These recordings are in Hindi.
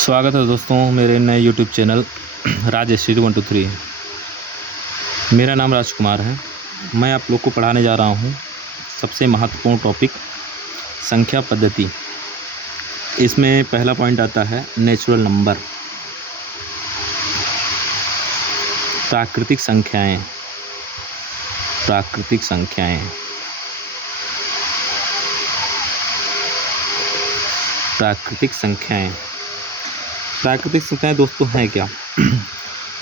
स्वागत है दोस्तों मेरे नए यूट्यूब चैनल राजश्री 123। मेरा नाम राजकुमार है। मैं आप लोग को पढ़ाने जा रहा हूँ सबसे महत्वपूर्ण टॉपिक संख्या पद्धति। इसमें पहला पॉइंट आता है नेचुरल नंबर, प्राकृतिक संख्याएं। प्राकृतिक संख्याएं प्राकृतिक संख्याएं प्राकृतिक संख्याएं दोस्तों हैं क्या?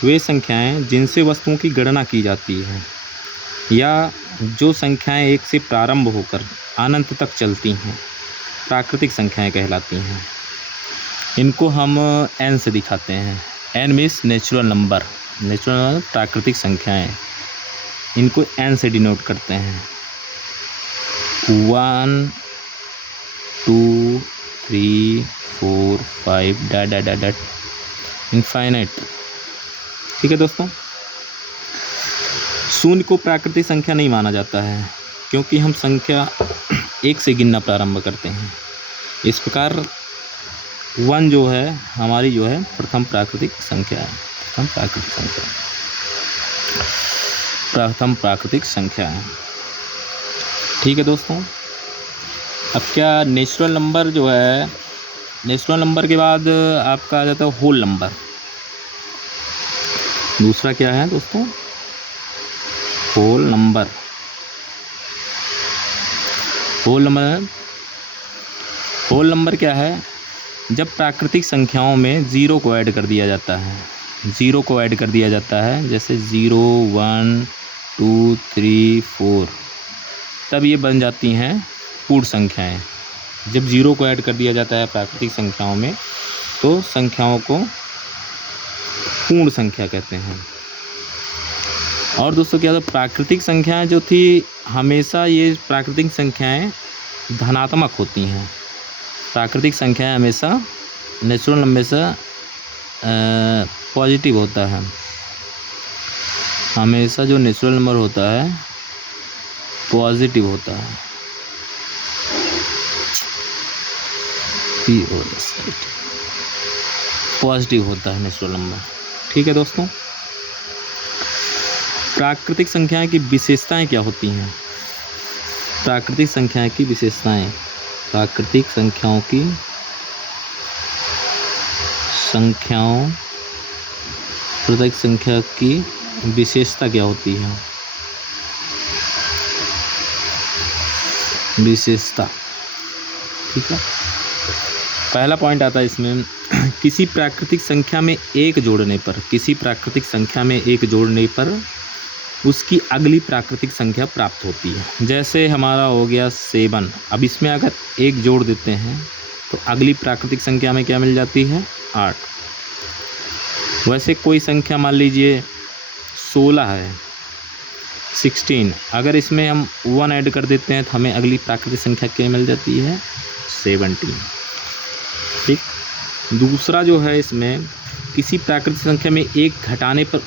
वे संख्याएं जिनसे वस्तुओं की गणना की जाती है या जो संख्याएं एक से प्रारंभ होकर अनंत तक चलती हैं प्राकृतिक संख्याएं कहलाती हैं। इनको हम n से दिखाते हैं। n means natural number, natural प्राकृतिक संख्याएं, इनको n से डिनोट करते हैं। 1 2 3 4 5 डैट इनफाइनाइट। ठीक है दोस्तों, शून्य को प्राकृतिक संख्या नहीं माना जाता है क्योंकि हम संख्या 1 से गिनना प्रारंभ करते हैं। इस प्रकार 1 जो है हमारी जो है प्रथम प्राकृतिक संख्या है। प्रथम प्राकृतिक संख्या है। ठीक है दोस्तों, अब क्या नेचुरल नंबर जो है, नेचुरल नंबर के बाद आपका आ जाता है होल नंबर। दूसरा क्या है दोस्तों? Whole number. होल नंबर क्या है? जब प्राकृतिक संख्याओं में ज़ीरो को ऐड कर दिया जाता है, ज़ीरो को ऐड कर दिया जाता है, जैसे 0 1 2 3 4, तब ये बन जाती हैं पूर्ण संख्याएं। जब ज़ीरो को ऐड कर दिया जाता है प्राकृतिक संख्याओं में तो संख्याओं को पूर्ण संख्या कहते हैं। और दोस्तों क्या, तो प्राकृतिक संख्याएं जो थी हमेशा ये प्राकृतिक संख्याएं धनात्मक होती हैं। प्राकृतिक संख्याएं हमेशा, नेचुरल हमेशा पॉजिटिव होता है। हमेशा जो नेचुरल नंबर होता है पॉजिटिव होता है। पॉजिटिव होता है नेचुरल नंबर। ठीक है दोस्तों, प्राकृतिक संख्याएं की विशेषताएं क्या होती हैं? प्राकृतिक संख्याएं की विशेषताएं, प्राकृतिक संख्याओं की प्राकृतिक संख्या की विशेषता क्या होती है? विशेषता। ठीक है, पहला पॉइंट आता है इसमें किसी प्राकृतिक संख्या में एक जोड़ने पर, किसी प्राकृतिक संख्या में एक जोड़ने पर उसकी अगली प्राकृतिक संख्या प्राप्त होती है। जैसे हमारा हो गया 7, अब इसमें अगर एक जोड़ देते हैं तो अगली प्राकृतिक संख्या में क्या मिल जाती है? 8। वैसे कोई संख्या मान लीजिए 16 है, 16, अगर इसमें हम 1 ऐड कर देते हैं तो हमें अगली प्राकृतिक संख्या क्या मिल जाती है? 17। ठीक। दूसरा जो है इसमें किसी प्राकृतिक संख्या में एक घटाने पर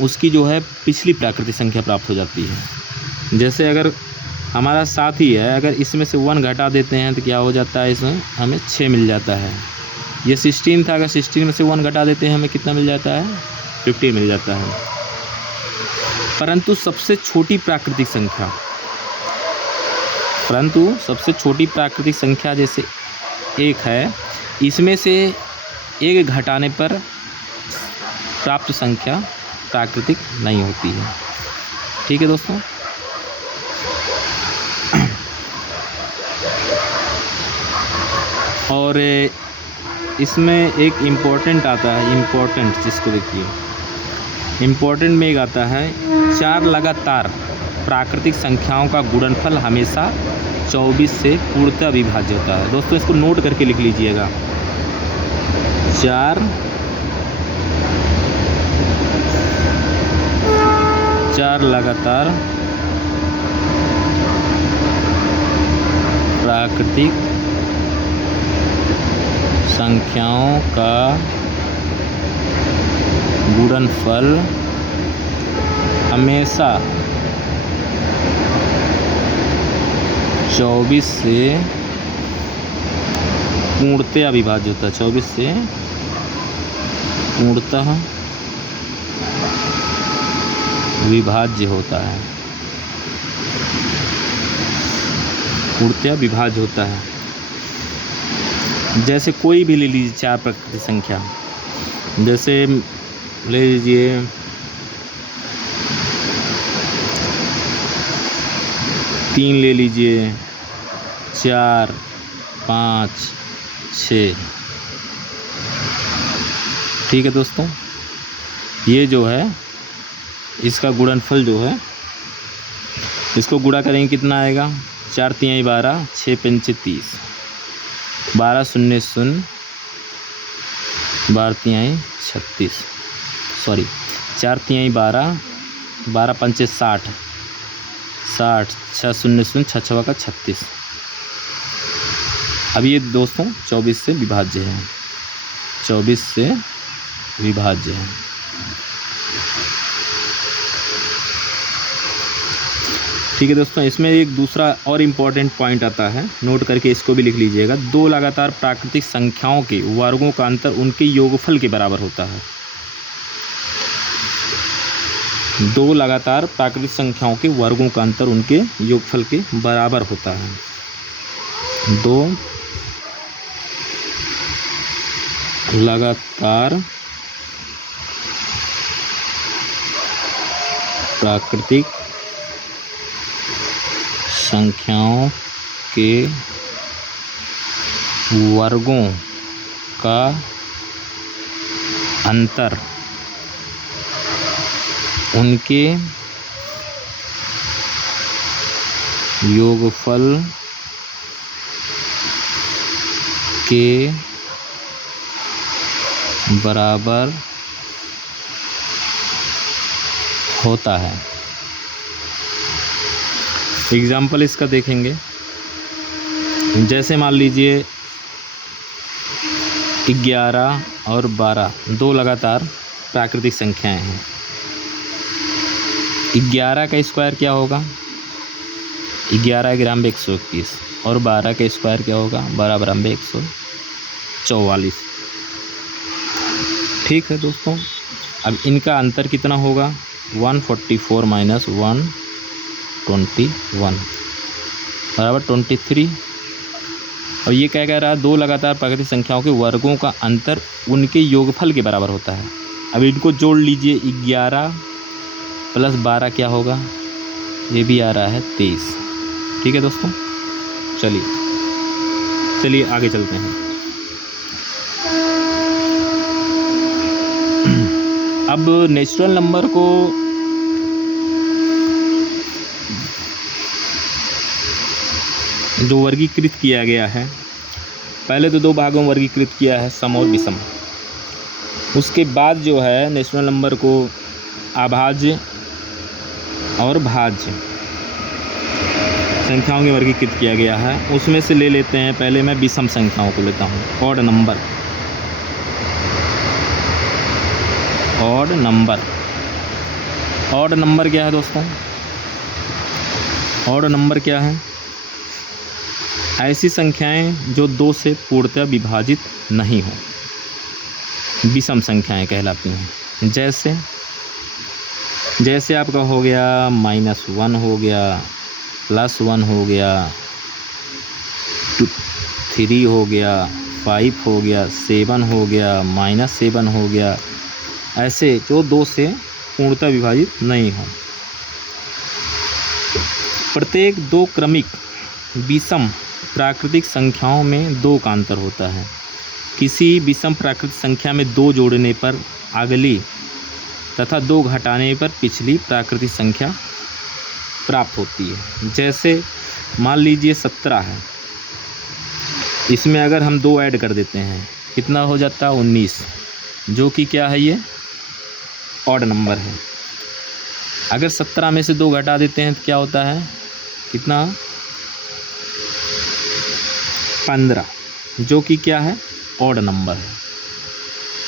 उसकी जो है पिछली प्राकृतिक संख्या प्राप्त हो जाती है। जैसे अगर हमारा 7 ही है, अगर इसमें से 1 घटा देते हैं तो क्या हो जाता है? इसमें हमें 6 मिल जाता है। ये 16 था, अगर 16 में से 1 घटा देते हैं हमें कितना मिल जाता है? 50 मिल जाता है। परंतु सबसे छोटी प्राकृतिक संख्या जैसे 1 है, इसमें से एक घटाने पर प्राप्त संख्या प्राकृतिक नहीं होती है। ठीक है दोस्तों, और इसमें एक इम्पोर्टेंट आता है, इम्पोर्टेंट जिसको देखिए, इम्पोर्टेंट में एक आता है 4 लगातार प्राकृतिक संख्याओं का गुणनफल हमेशा 24 से पूर्णतः विभाज्य होता है। दोस्तों इसको नोट करके लिख लीजिएगा। 4 लगातार प्राकृतिक संख्याओं का गुणनफल हमेशा 24 से पूर्णतया विभाज्य होता है। 24 से पूर्णतः विभाज्य होता है, पूर्णतः विभाज्य होता है। जैसे कोई भी ले लीजिए चार प्राकृतिक संख्या, जैसे ले लीजिए 3 ले लीजिए, 4, 5, 6। ठीक है दोस्तों, ये जो है इसका गुणनफल जो है, इसको गुणा करेंगे कितना आएगा, 4 तिहाई 12, 6 पंचे 30, 12 शून्य शून्य, 12 तिहाई 36, सॉरी 4 तिहाई 12, 12 पंचे 60, 60, 6 शून्य शून्य, 6 छवा का 36। अब ये दोस्तों 24 से विभाज्य है, 24 से विभाज्य है। ठीक है दोस्तों, इसमें एक दूसरा और इम्पॉर्टेंट पॉइंट आता है, नोट करके इसको भी लिख लीजिएगा। दो लगातार प्राकृतिक संख्याओं के वर्गों का अंतर उनके योगफल के बराबर होता है। दो लगातार प्राकृतिक संख्याओं के वर्गों का अंतर उनके योगफल के बराबर होता है। दो लगातार प्राकृतिक संख्याओं के वर्गों का अंतर उनके योगफल के बराबर होता है। एग्जाम्पल इसका देखेंगे, जैसे मान लीजिए 11 और 12 दो लगातार प्राकृतिक संख्याएं हैं। 11 का स्क्वायर क्या होगा, 11 ग्राम 121, और 12 का स्क्वायर क्या होगा, 12 ग्राम 144। ठीक है दोस्तों, अब इनका अंतर कितना होगा, 144 माइनस 121 बराबर 23। और ये क्या कह रहा है, दो लगातार प्राकृतिक संख्याओं के वर्गों का अंतर उनके योगफल के बराबर होता है। अब इनको जोड़ लीजिए, 11 प्लस 12 क्या होगा, ये भी आ रहा है 23। ठीक है दोस्तों, चलिए आगे चलते हैं। अब नेचुरल नंबर को जो वर्गीकृत किया गया है, पहले तो दो भागों में वर्गीकृत किया है, सम और विषम। उसके बाद जो है नेचुरल नंबर को अभाज्य और भाज्य संख्याओं में वर्गीकृत किया गया है। उसमें से ले लेते हैं, पहले मैं विषम संख्याओं को लेता हूँ, ऑड नंबर। ऑड नंबर क्या है दोस्तों, ऑड नंबर क्या है, ऐसी संख्याएं जो 2 से पूर्णतः विभाजित नहीं हो, विषम संख्याएं कहलाती हैं। जैसे आपका हो गया -1 हो गया, +1 हो गया, 3 हो गया, 5 हो गया, 7 हो गया, -7 हो गया, ऐसे जो 2 से पूर्णतः विभाजित नहीं हो। प्रत्येक दो क्रमिक विषम प्राकृतिक संख्याओं में 2 का अंतर होता है। किसी विषम प्राकृतिक संख्या में 2 जोड़ने पर अगली तथा 2 घटाने पर पिछली प्राकृतिक संख्या प्राप्त होती है। जैसे मान लीजिए 17 है, इसमें अगर हम 2 ऐड कर देते हैं कितना हो जाता है, 19, जो कि क्या है, ये ऑड नंबर है। अगर 17 में से 2 घटा देते हैं तो क्या होता है, कितना, 15, जो कि क्या है, ऑड नंबर है,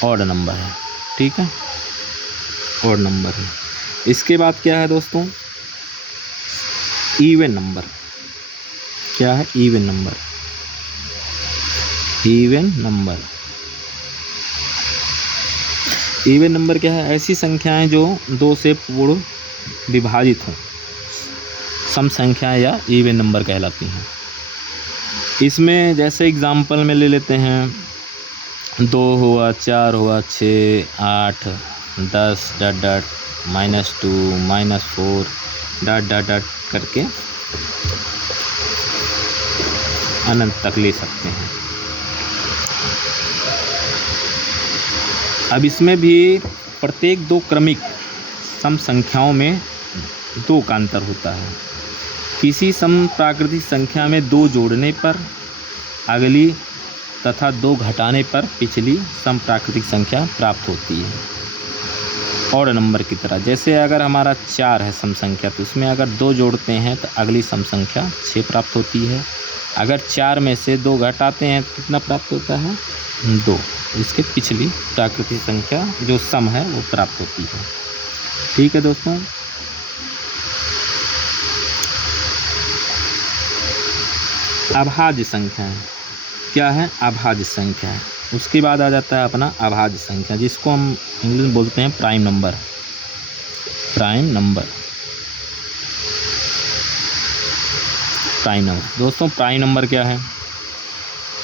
ऑड नंबर है। ठीक है, ऑड नंबर है। इसके बाद क्या है दोस्तों, इवन नंबर। क्या है, even number. Even number even number क्या है? ऐसी संख्याएं जो 2 से पूर्ण विभाजित हों, सम संख्याएं या इवन नंबर कहलाती हैं। इसमें जैसे एग्जाम्पल में ले लेते हैं, 2 हुआ, 4 हुआ, 6, 8, 10 dot dot -2 -4 dot dot dot करके अनंत तक ले सकते हैं। अब इसमें भी प्रत्येक 2 क्रमिक सम संख्याओं में 2 का अंतर होता है। किसी सम प्राकृतिक संख्या में 2 जोड़ने पर अगली तथा 2 घटाने पर पिछली सम प्राकृतिक संख्या प्राप्त होती है। और नंबर की तरह, जैसे अगर हमारा 4 है सम संख्या, तो उसमें अगर 2 जोड़ते हैं तो अगली सम संख्या 6 प्राप्त होती है। अगर 4 में से 2 घटाते हैं तो कितना प्राप्त होता है? 2। इसके पिछली प्राकृतिक संख्या जो सम है वो प्राप्त होती है। ठीक है दोस्तों। अभाज्य संख्या क्या है? अभाज्य संख्या है। उसके बाद आ जाता है अपना अभाज्य संख्या, जिसको हम इंग्लिश में बोलते हैं प्राइम नंबर। प्राइम नंबर दोस्तों, प्राइम नंबर क्या है?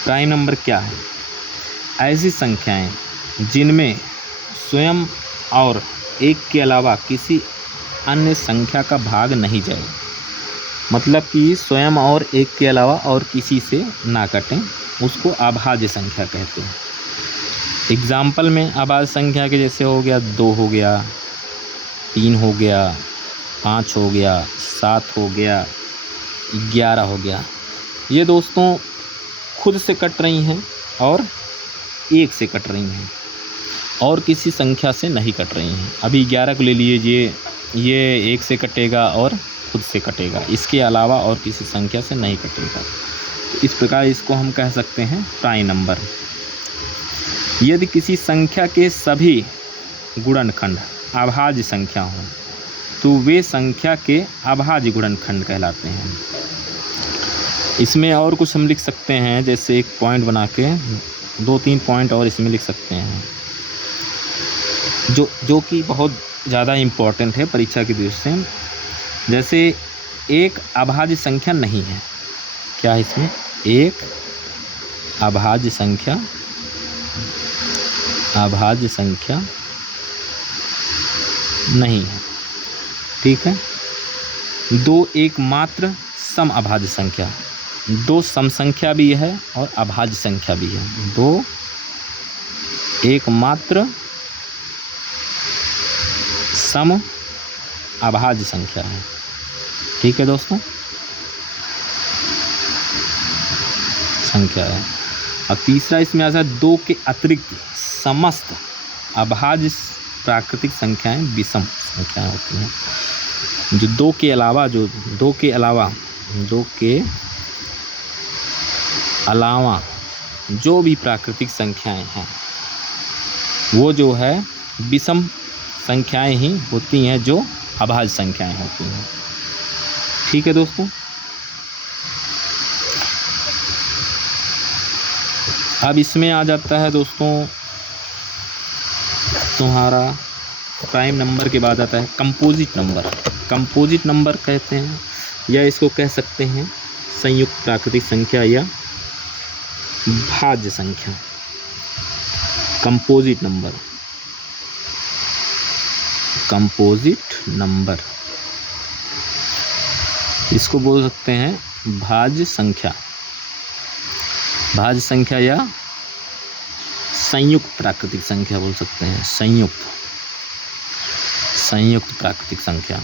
प्राइम नंबर क्या है? ऐसी संख्याएं जिनमें स्वयं और एक के अलावा किसी अन्य संख्या का भाग नहीं जाए, मतलब कि स्वयं और एक के अलावा और किसी से ना कटें, उसको अभाज्य संख्या कहते हैं। एग्जाम्पल में अभाज्य संख्या के जैसे हो गया 2 हो गया, 3 हो गया, 5 हो गया, 7 हो गया, 11 हो गया। ये दोस्तों खुद से कट रही हैं और 1 से कट रही हैं और किसी संख्या से नहीं कट रही हैं। अभी 11 को ले लीजिए, ये 1 से कटेगा और खुद से कटेगा, इसके अलावा और किसी संख्या से नहीं कटेगा। इस प्रकार इसको हम कह सकते हैं प्राइम नंबर। यदि किसी संख्या के सभी गुणनखंड अभाज्य संख्या हों तो वे संख्या के अभाज्य गुणनखंड कहलाते हैं। इसमें और कुछ हम लिख सकते हैं, जैसे एक पॉइंट बना के 2-3 पॉइंट और इसमें लिख सकते हैं, जो कि बहुत ज़्यादा इम्पोर्टेंट है परीक्षा की दृष्टि से। जैसे एक अभाज्य संख्या नहीं है, क्या है इसमें? एक अभाज्य संख्या नहीं है। ठीक है। 2 एकमात्र सम अभाज्य संख्या, 2 सम संख्या भी है और अभाज्य संख्या भी है। 2 एकमात्र सम अभाज्य संख्या है। ठीक है दोस्तों, संख्या है। अब तीसरा इसमें आता है 2 के अतिरिक्त समस्त अभाज्य प्राकृतिक संख्याएं विषम संख्याएं होती हैं। जो 2 के अलावा जो भी प्राकृतिक संख्याएं हैं वो जो है विषम संख्याएं ही होती हैं, जो अभाज्य संख्याएं होती हैं। ठीक है दोस्तों। अब इसमें आ जाता है दोस्तों तुम्हारा प्राइम नंबर के बाद आता है कंपोजिट नंबर। कंपोजिट नंबर कहते हैं, या इसको कह सकते हैं संयुक्त प्राकृतिक संख्या या भाज्य संख्या। कंपोजिट नंबर इसको बोल सकते हैं भाज्य संख्या या संयुक्त प्राकृतिक संख्या बोल सकते हैं। संयुक्त प्राकृतिक संख्या।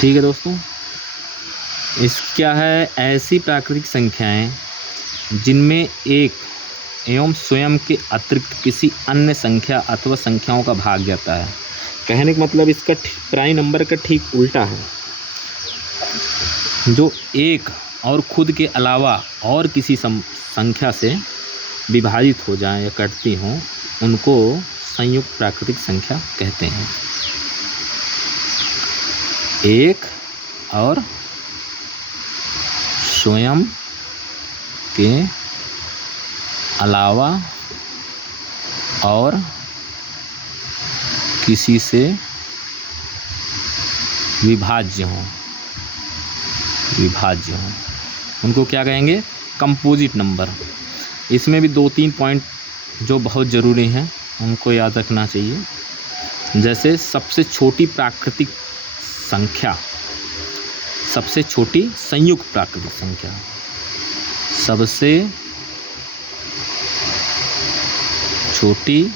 ठीक है दोस्तों। इस क्या है? ऐसी प्राकृतिक संख्याएं जिनमें एक एवं स्वयं के अतिरिक्त किसी अन्य संख्या अथवा संख्याओं का भाग जाता है। कहने का मतलब इसका प्राइम नंबर का ठीक उल्टा है। जो एक और खुद के अलावा और किसी संख्या से विभाजित हो जाएं या कटती हों, उनको संयुक्त प्राकृतिक संख्या कहते हैं। एक और स्वयं के अलावा और किसी से विभाज्य हों, उनको क्या कहेंगे? Composite number. इसमें भी 2-3 पॉइंट जो बहुत ज़रूरी हैं उनको याद रखना चाहिए। जैसे सबसे छोटी प्राकृतिक संख्या, सबसे छोटी संयुक्त प्राकृतिक संख्या, सबसे छोटी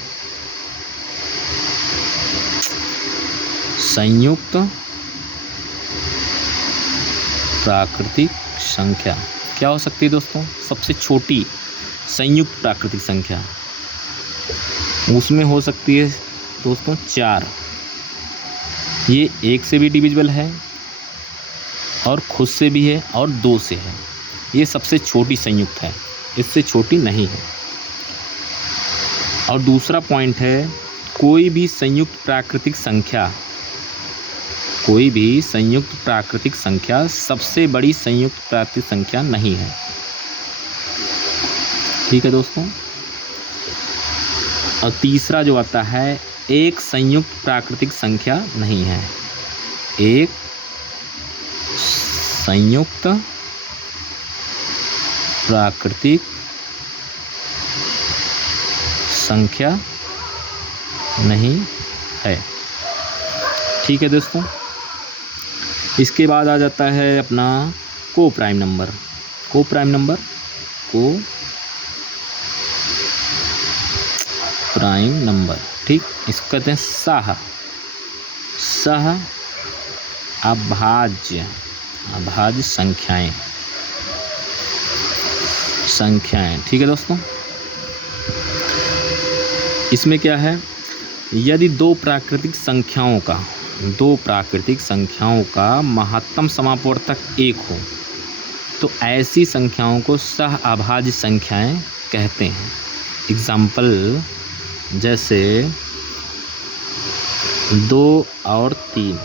संयुक्त प्राकृतिक संख्या क्या हो सकती है दोस्तों? सबसे छोटी संयुक्त प्राकृतिक संख्या उसमें हो सकती है दोस्तों 4। ये 1 से भी डिविजिबल है और खुद से भी है और 2 से है। ये सबसे छोटी संयुक्त है, इससे छोटी नहीं है। और दूसरा पॉइंट है, कोई भी संयुक्त प्राकृतिक संख्या सबसे बड़ी संयुक्त प्राकृतिक संख्या नहीं है। ठीक है दोस्तों। और तीसरा जो आता है, एक संयुक्त प्राकृतिक संख्या नहीं है। एक संयुक्त प्राकृतिक संख्या नहीं है। ठीक है दोस्तों। इसके बाद आ जाता है अपना को प्राइम नंबर। ठीक, इसको कहते हैं सह अभाज्य संख्याएं। ठीक है दोस्तों। इसमें क्या है, यदि दो प्राकृतिक संख्याओं का महत्तम समापवर्तक 1 हो तो ऐसी संख्याओं को सह अभाज्य संख्याएं कहते हैं। एग्जाम्पल जैसे 2 और 3।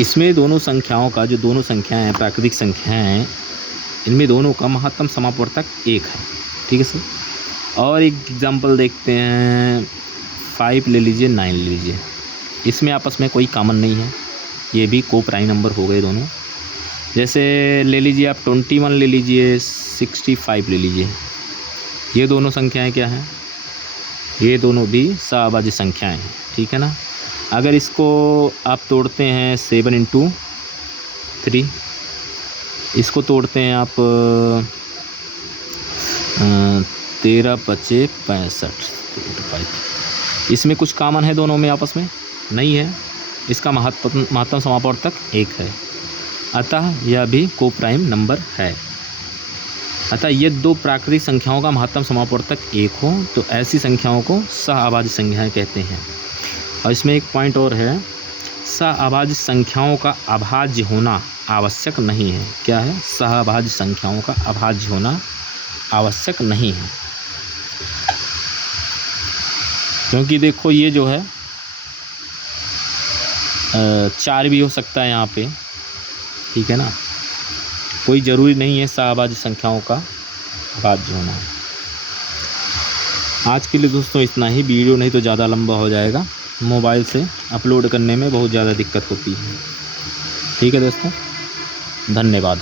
इसमें दोनों संख्याओं का, जो दोनों संख्याएं हैं प्राकृतिक संख्याएं हैं, इनमें दोनों का महत्तम समापवर्तक 1 है। ठीक है सर। और एक एग्जांपल देखते हैं, 5 ले लीजिए, 9 ले लीजिए। इसमें आपस में कोई कॉमन नहीं है, ये भी को प्राइम नंबर हो गए दोनों। जैसे ले लीजिए आप 21 ले लीजिए, 65 ले लीजिए। ये दोनों संख्याएं क्या हैं? ये दोनों भी सहअभाज्य संख्याएं हैं। ठीक है ना। अगर इसको आप तोड़ते हैं 7 × 3, इसको तोड़ते हैं आप 13 × 5 = 65। इसमें कुछ कॉमन है दोनों में आपस में? नहीं है। इसका महत्तम समापवर्तक 1 है, अतः यह भी को प्राइम नंबर है। अतः ये दो प्राकृतिक संख्याओं का महत्तम समापवर्तक 1 हो तो ऐसी संख्याओं को सहअभाज्य संख्याएं कहते हैं। और इसमें एक पॉइंट और है, सहअभाज्य संख्याओं का अभाज्य होना आवश्यक नहीं है। क्या है? सहअभाज्य संख्याओं का अभाज्य होना आवश्यक नहीं है। क्योंकि देखो ये जो है 4 भी हो सकता है यहाँ पे। ठीक है ना। कोई ज़रूरी नहीं है सहअभाज्य संख्याओं का अभाज्य होना। आज के लिए दोस्तों इतना ही। वीडियो नहीं तो ज़्यादा लंबा हो जाएगा, मोबाइल से अपलोड करने में बहुत ज़्यादा दिक्कत होती है। ठीक है दोस्तों, धन्यवाद।